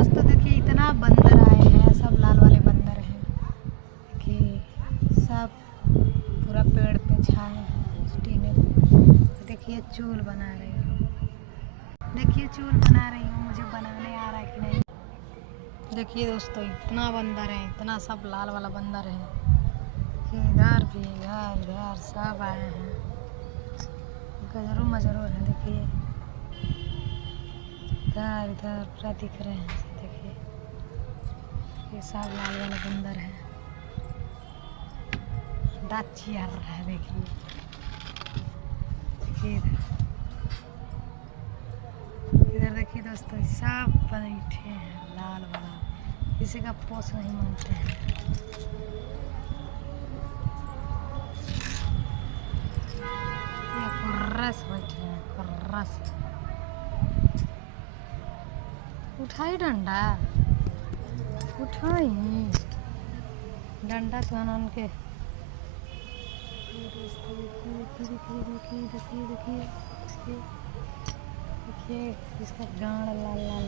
दोस्तों देखिए इतना बंदर आए हैं, सब लाल वाले बंदर हैं कि सब पूरा पेड़ पे छाए हैं इस टीने पे। देखिए चूल बना रही हूँ, देखिए चूल बना रही हूँ, मुझे बनाने आ रहा है कि नहीं। देखिए दोस्तों इतना बंदर है, इतना सब लाल वाला बंदर है। देखिए इधर भी, इधर इधर सब आए हैं, गजरू मजरू है। देखिए इधर इधर पूरा दिख रहे हैं। देखिए ये सब लाल वाला बंदर है, दांत चियार रहा है। देखिए देखिए इधर देखिए दोस्तों सब बैठे हैं लाल वाला, किसी का पोस नहीं मानते हैं। ये कुर्रस बैठे हैं, कुर्रस। उठाई डंडा, उठाई डंडा तो उनके। देखिए देखिए देखिए देखिए देखिए देखिए इसका गाँड लाल लाल